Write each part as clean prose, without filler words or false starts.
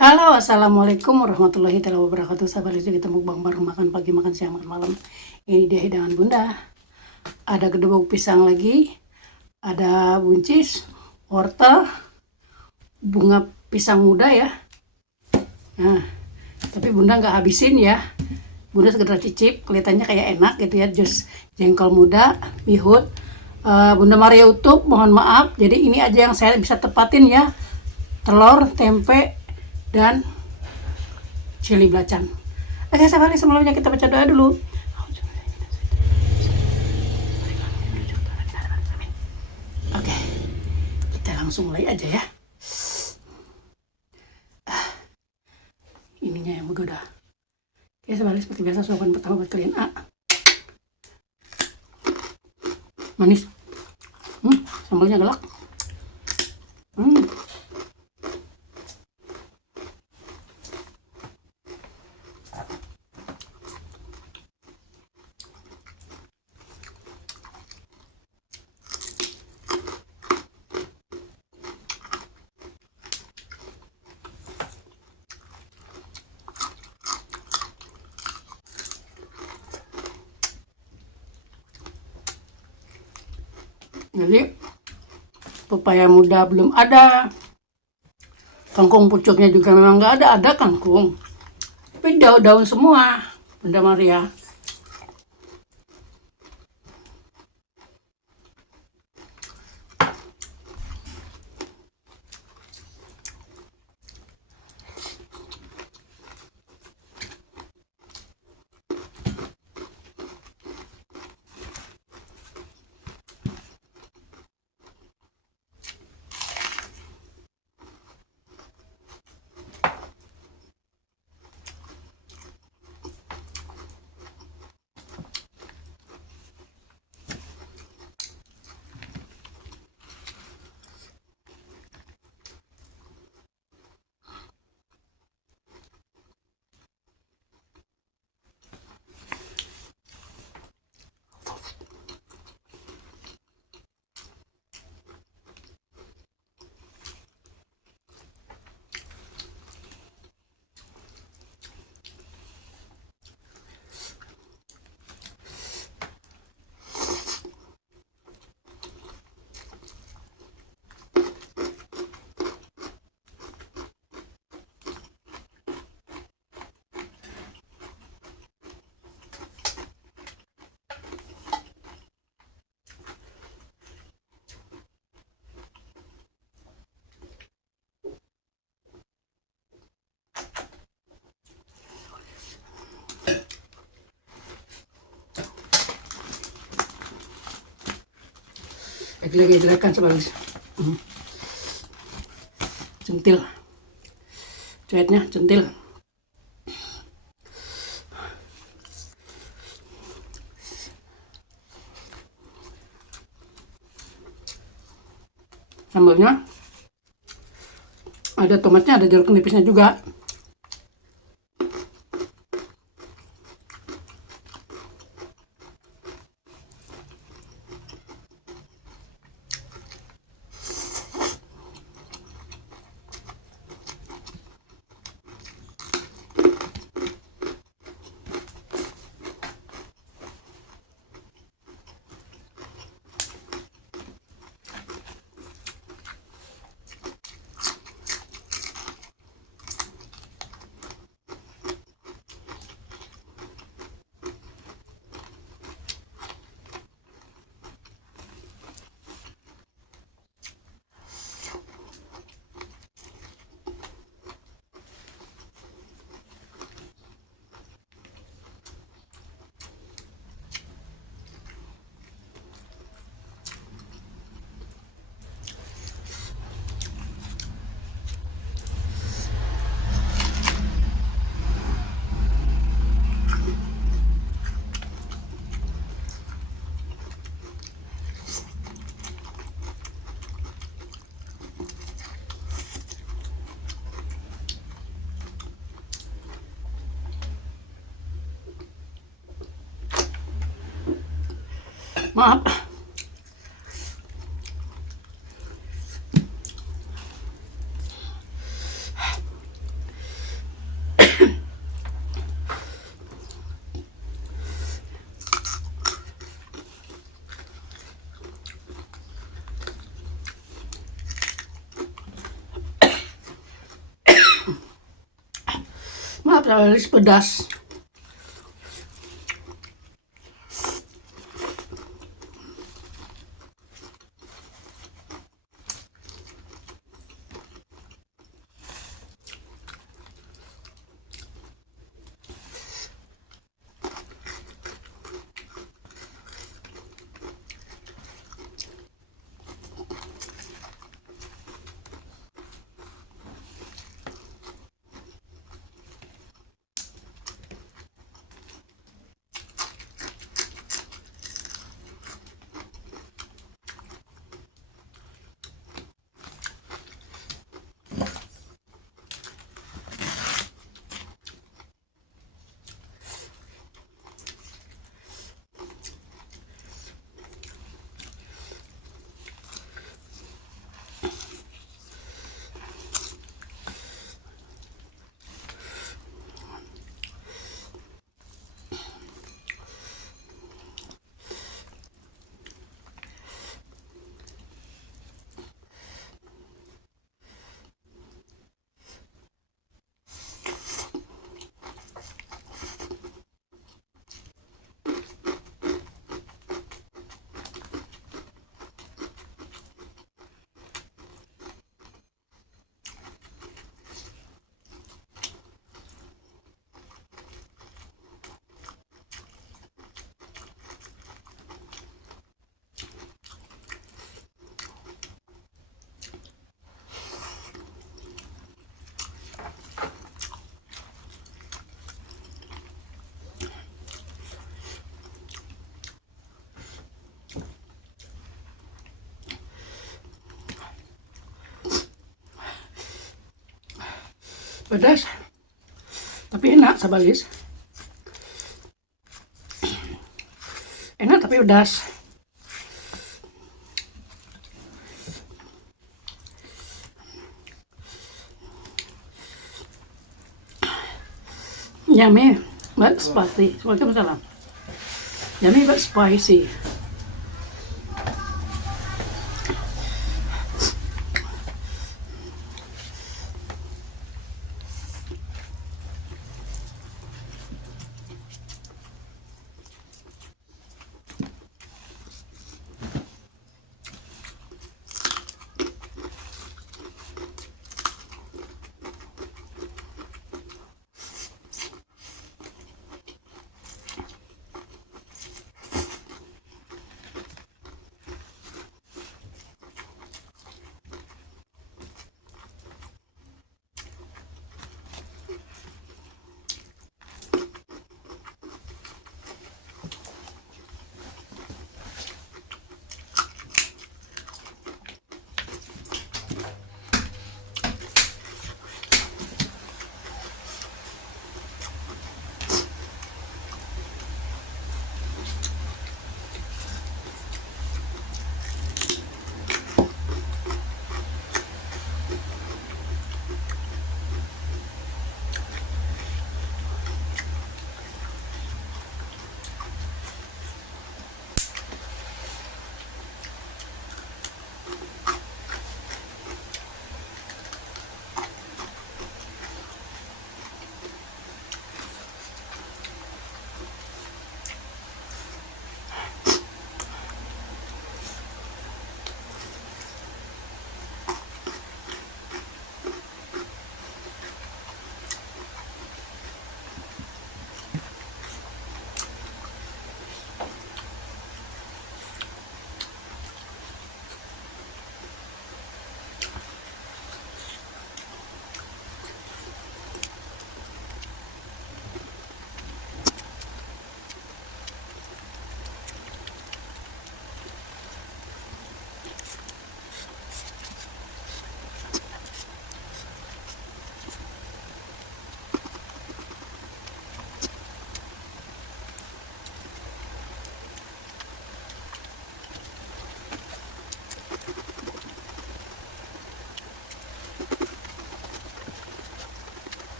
Halo, assalamualaikum warahmatullahi wabarakatuh. Sahabat Lesti, kita mukbang bareng, makan pagi, makan siang, makan malam. Ini dia hidangan bunda. Ada gedebuk pisang lagi, ada buncis, wortel, bunga pisang muda ya. Nah, tapi bunda nggak habisin ya. Bunda sekedar cicip, kelihatannya kayak enak gitu ya. Jus jengkol muda, bihut. Bunda Maria utuh, mohon maaf. Jadi ini aja yang saya bisa tepatin ya. Telur, tempe, dan chili belacan. Oke, sahabat, sebelumnya kita baca doa dulu. Oke, kita langsung mulai aja ya. Ininya yang menggoda. Oke, sahabat, seperti biasa suapan pertama buat kalian. Manis. Sambalnya galak. Jadi pepaya muda belum ada, kangkung pucuknya juga memang nggak ada kangkung, tapi daun-daun semua, Bunda Maria. Lagi gerakan sebagus centil, cuetnya centil. Sambalnya ada tomatnya, ada jeruk nipisnya juga. Maaf, Sabalis pedas. Pedas, tapi enak Sabalis. Enak tapi pedas. Yummy but spicy. Waalaikumsalam. Yummy but spicy.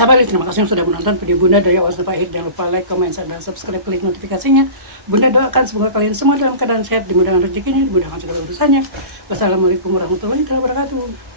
sahabat, terima kasih yang sudah menonton video Bunda dari awal sampai akhir. Jangan lupa like, comment, dan subscribe, klik notifikasinya. Bunda doakan semoga kalian semua dalam keadaan sehat, dimudahkan rezekinya, dimudahkan segala urusannya. Wassalamualaikum warahmatullahi wabarakatuh.